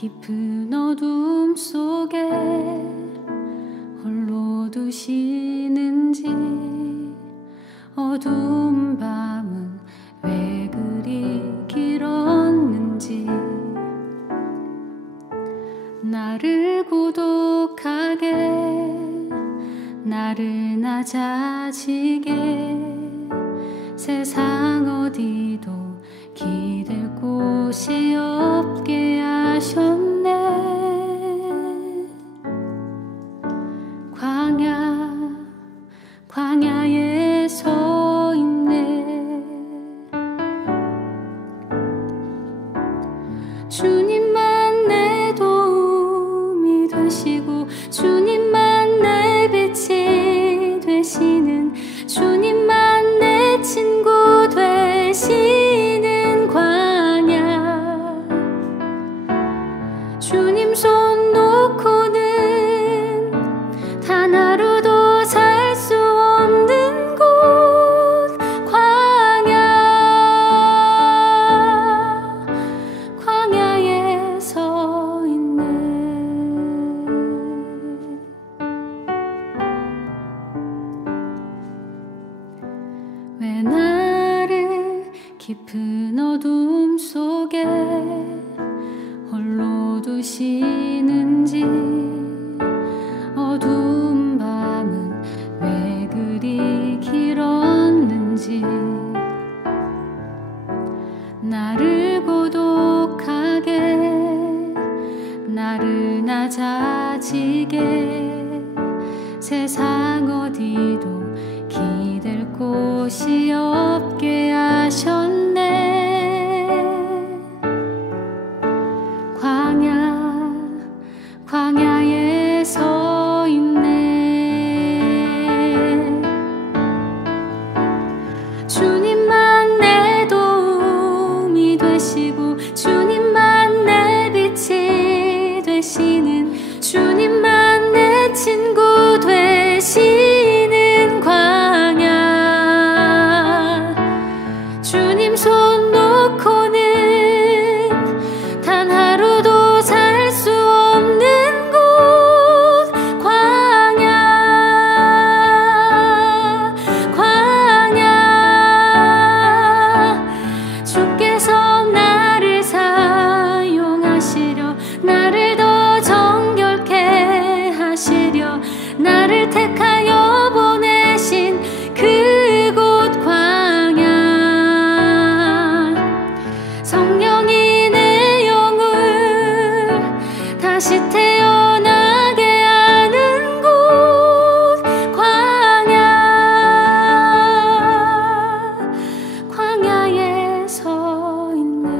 깊은 어둠 속에 홀로 두시는지, 어두운 밤은 왜 그리 길었는지, 나를 고독하게, 나를 낮아지게, 세상 어디도 기댈 곳이 없게 하셨네. 광야에 서 있네. 주님만 내 도움이 되시고, 주님만 내 빛이 되시는, 주님만 내 친구 되시는 광야. 주님 손 놓고는 단 하루도 살 수 없는 곳, 광야에 서 있네. 왜 나를 깊은 어둠 속에 홀로 두시는지, 어두운 밤은 왜 그리 길었는지, 나를 고독하게, 나를 낮아지게, 세상 어디도 기댈 곳이 없게 하셨네. 광야에 서 있네. 주님만 내 도움이 되시고, 주님만 내 빛이 되시는, 주님만 내 친구 되시는 광야. 주님 손 놓고는 단 하루도 살 수 없는 곳, 광야. 주께서 나를 사용하시려, 나를 더 정결케 하시려, 나를 택하여 보내신 그곳 광야. 성령이 내 영을 다시 태어나게 하는 곳, 광야에 서 있네.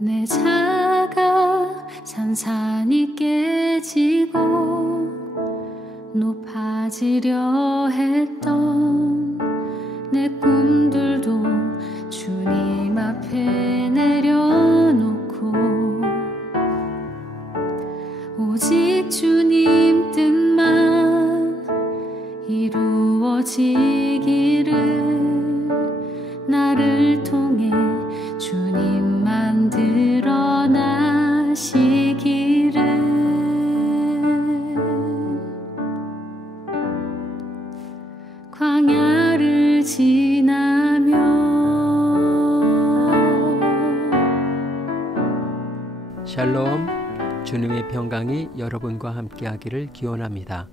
내 자가 산산이 깨지고 높아지려 했던 내 꿈들도 주님 앞에 내려놓고, 오직 주님 뜻만 이루어지기를, 나를 통해 주님만 드러나시기를. 광야를 지나며. 샬롬, 주님의 평강이 여러분과 함께하기를 기원합니다.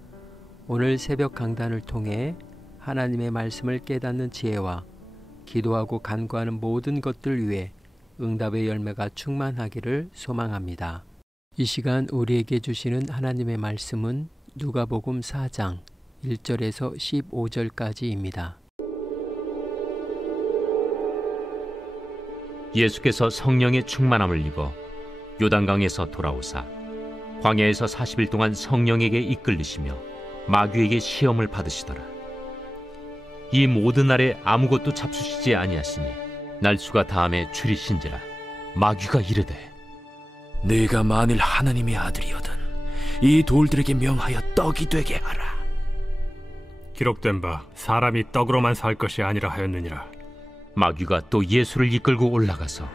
오늘 새벽 강단을 통해 하나님의 말씀을 깨닫는 지혜와 기도하고 간구하는 모든 것들 위해 응답의 열매가 충만하기를 소망합니다. 이 시간 우리에게 주시는 하나님의 말씀은 누가복음 4장 1절에서 15절까지입니다. 예수께서 성령의 충만함을 입어 요단강에서 돌아오사 광야에서 40일 동안 성령에게 이끌리시며 마귀에게 시험을 받으시더라. 이 모든 날에 아무것도 잡수시지 아니하시니 날수가 다함에 줄이신지라. 마귀가 이르되, 네가 만일 하나님의 아들이거든 이 돌들에게 명하여 떡이 되게 하라. 기록된 바 사람이 떡으로만 살 것이 아니라 하였느니라. 마귀가 또 예수를 이끌고 올라가서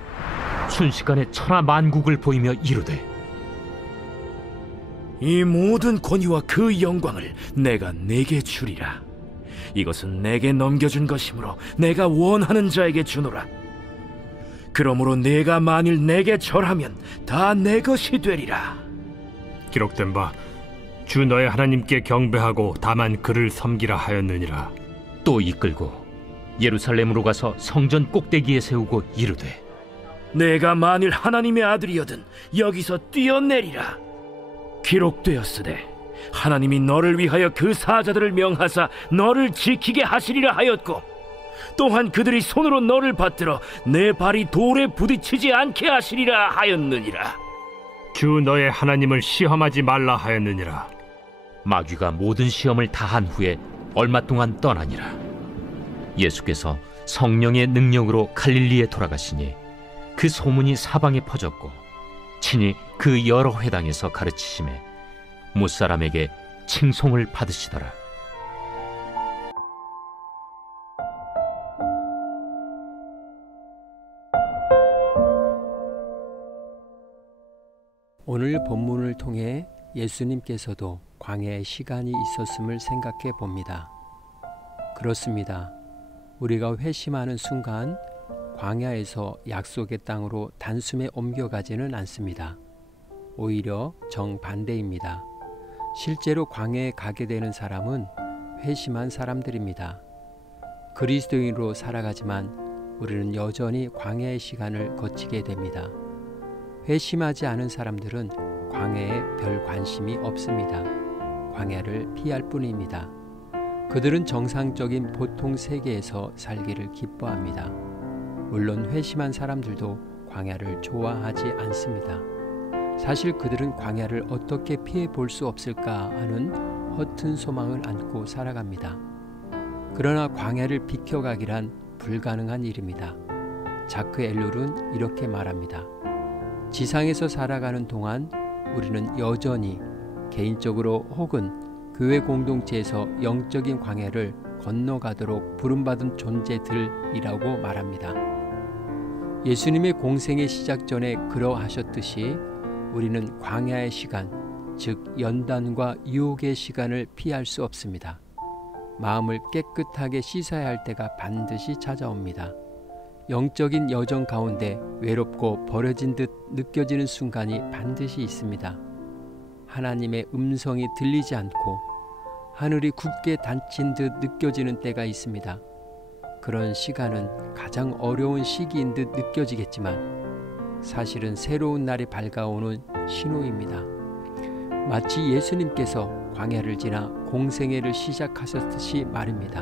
순식간에 천하 만국을 보이며 이르되 이 모든 권위와 그 영광을 내가 네게 주리라. 이것은 내게 넘겨준 것이므로 내가 원하는 자에게 주노라. 그러므로 내가 만일 내게 절하면 다 내 것이 되리라. 기록된 바 주 너의 하나님께 경배하고 다만 그를 섬기라 하였느니라. 또 이끌고 예루살렘으로 가서 성전 꼭대기에 세우고 이르되 내가 만일 하나님의 아들이여든 여기서 뛰어내리라. 기록되었으되 하나님이 너를 위하여 그 사자들을 명하사 너를 지키게 하시리라 하였고 또한 그들이 손으로 너를 받들어 내 발이 돌에 부딪히지 않게 하시리라 하였느니라. 주 너의 하나님을 시험하지 말라 하였느니라. 마귀가 모든 시험을 다한 후에 얼마 동안 떠나니라. 예수께서 성령의 능력으로 갈릴리에 돌아가시니 그 소문이 사방에 퍼졌고 친히 그 여러 회당에서 가르치심에 못사람에게 칭송을 받으시더라. 오늘 본문을 통해 예수님께서도 광야의 시간이 있었음을 생각해 봅니다. 그렇습니다. 우리가 회심하는 순간 광야에서 약속의 땅으로 단숨에 옮겨가지는 않습니다. 오히려 정반대입니다. 실제로 광야에 가게 되는 사람은 회심한 사람들입니다. 그리스도인으로 살아가지만 우리는 여전히 광야의 시간을 거치게 됩니다. 회심하지 않은 사람들은 광야에 별 관심이 없습니다. 광야를 피할 뿐입니다. 그들은 정상적인 보통 세계에서 살기를 기뻐합니다. 물론 회심한 사람들도 광야를 좋아하지 않습니다. 사실 그들은 광야를 어떻게 피해 볼 수 없을까 하는 허튼 소망을 안고 살아갑니다. 그러나 광야를 비켜가기란 불가능한 일입니다. 자크 엘룰은 이렇게 말합니다. 지상에서 살아가는 동안 우리는 여전히 개인적으로 혹은 교회 공동체에서 영적인 광야를 건너가도록 부름받은 존재들이라고 말합니다. 예수님의 공생의 시작 전에 그러하셨듯이 우리는 광야의 시간, 즉 연단과 유혹의 시간을 피할 수 없습니다. 마음을 깨끗하게 씻어야 할 때가 반드시 찾아옵니다. 영적인 여정 가운데 외롭고 버려진 듯 느껴지는 순간이 반드시 있습니다. 하나님의 음성이 들리지 않고 하늘이 굳게 닫힌 듯 느껴지는 때가 있습니다. 그런 시간은 가장 어려운 시기인 듯 느껴지겠지만 사실은 새로운 날이 밝아오는 신호입니다. 마치 예수님께서 광야를 지나 공생애를 시작하셨듯이 말입니다.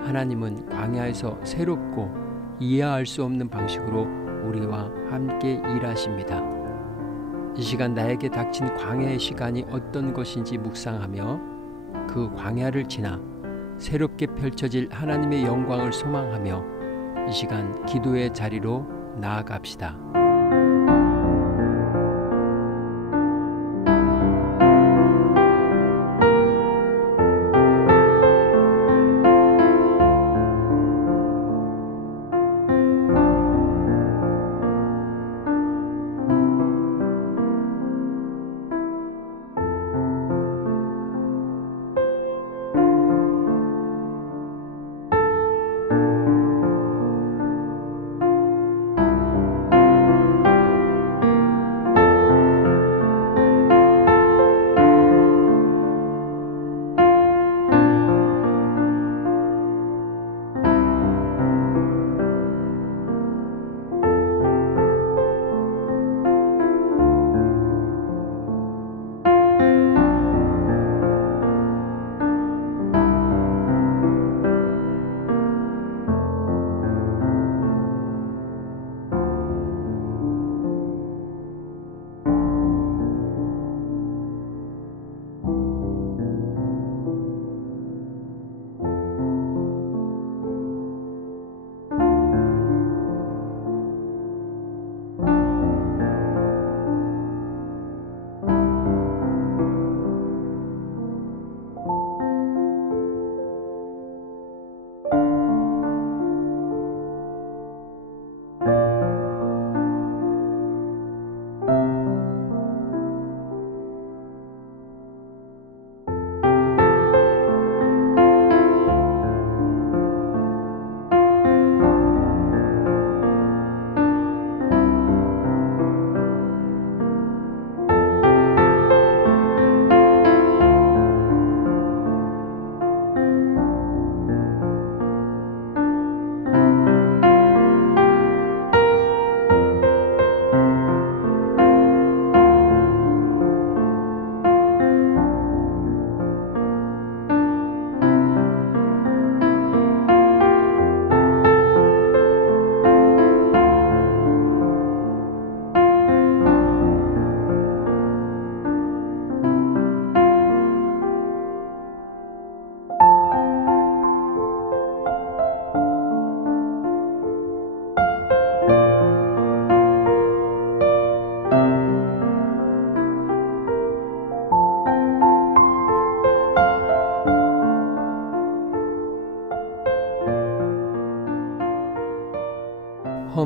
하나님은 광야에서 새롭고 이해할 수 없는 방식으로 우리와 함께 일하십니다. 이 시간 나에게 닥친 광야의 시간이 어떤 것인지 묵상하며 그 광야를 지나 새롭게 펼쳐질 하나님의 영광을 소망하며 이 시간 기도의 자리로 나아갑시다.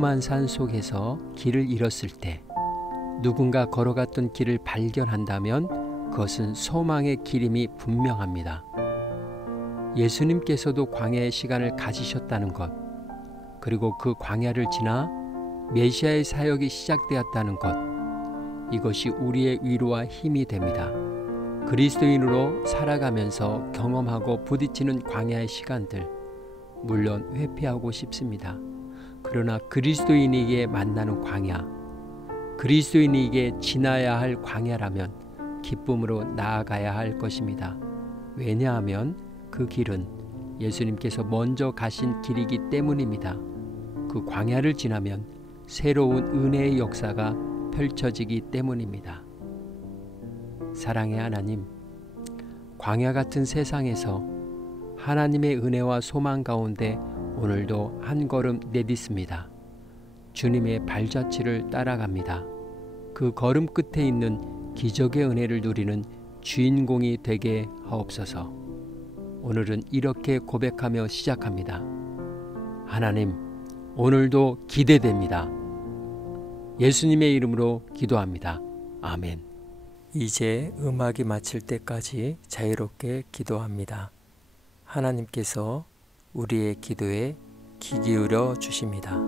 위험한 산 속에서 길을 잃었을 때 누군가 걸어갔던 길을 발견한다면 그것은 소망의 길임이 분명합니다. 예수님께서도 광야의 시간을 가지셨다는 것, 그리고 그 광야를 지나 메시아의 사역이 시작되었다는 것, 이것이 우리의 위로와 힘이 됩니다. 그리스도인으로 살아가면서 경험하고 부딪히는 광야의 시간들, 물론 회피하고 싶습니다. 그러나 그리스도인에게 만나는 광야, 그리스도인에게 지나야 할 광야라면 기쁨으로 나아가야 할 것입니다. 왜냐하면 그 길은 예수님께서 먼저 가신 길이기 때문입니다. 그 광야를 지나면 새로운 은혜의 역사가 펼쳐지기 때문입니다. 사랑의 하나님, 광야 같은 세상에서 하나님의 은혜와 소망 가운데 오늘도 한 걸음 내딛습니다. 주님의 발자취를 따라갑니다. 그 걸음 끝에 있는 기적의 은혜를 누리는 주인공이 되게 하옵소서. 오늘은 이렇게 고백하며 시작합니다. 하나님, 오늘도 기대됩니다. 예수님의 이름으로 기도합니다. 아멘. 이제 음악이 마칠 때까지 자유롭게 기도합니다. 하나님께서 우리의 기도에 귀 기울여 주십니다.